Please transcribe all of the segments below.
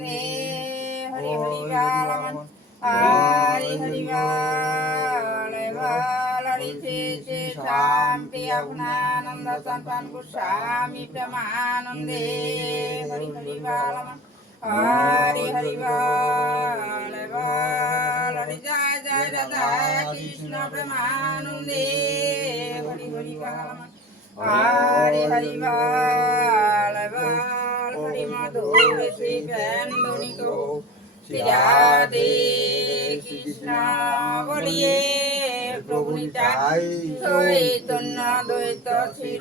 প্রেমানন্দে হরি হরি বালমন হরি হরি বাল বাল হরি শ্রী শ্যাম প্রিয় গুণানন্দ সন্তান গোস্বামী প্রেমানন্দে হরি হরি বালমন হরি হরি বাল বাল হরি জয় জয় রাধা কৃষ্ণ প্রেমানন্দে হরি হরি বালমন হরি হরি বাল বাল হরি মাধুর শ্রী বেন্দনিক শ্রী রাধে কৃষ্ণ বলিয়ে প্রভু নিতাই চৈতন্য দ্বৈত শ্রী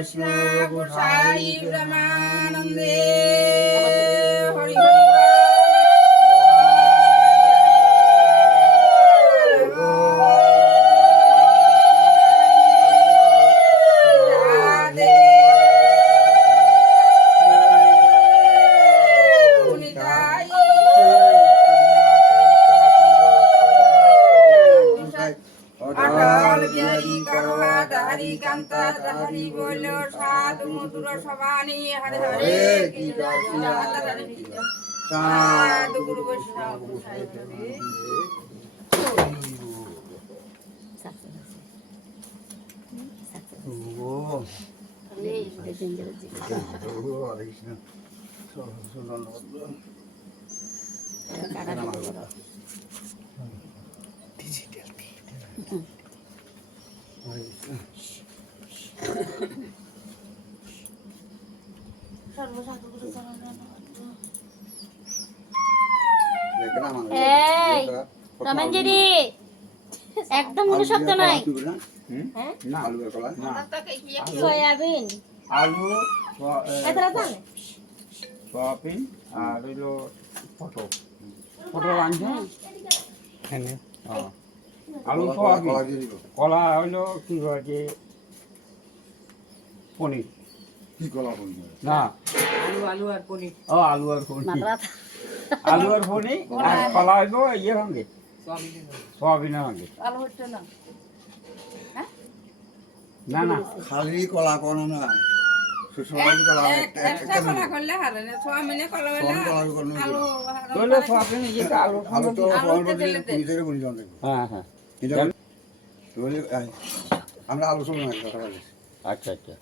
বৈষ্ণব গোসাই প্রেমানন্দে হরি হরি হরি কান্তা হরি বল সাধু মধুর সবানি হরে হরে সাধু গুরু বৈষ্ণব রমেনজিরি একদম কোনো শব্দ নাই। সয়াবিন আলু সয়াবিন আর হইলো পটল আনছে আলু সয়াবিন কলা হইলো কি যে পনির কি কলা পনির না আলু আর পনির আলু আর পনির আলু আর পনির আর কলা হইব ইয়ে সঙ্গে সয়াবিনের সঙ্গে আলু হচ্ছে না না না খালি কলা কোন না সুষমানি কলা একটা কলা করলে হারে না সোয়াবিনে কলা হলে আলু তাহলে সয়াবিন এই যে আলু আলু তো নিজের বলি জানেন হ্যাঁ হ্যাঁ তাহলে আমরা আলোচনা কথা বলি আচ্ছা আচ্ছা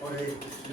হরে কৃষ্ণ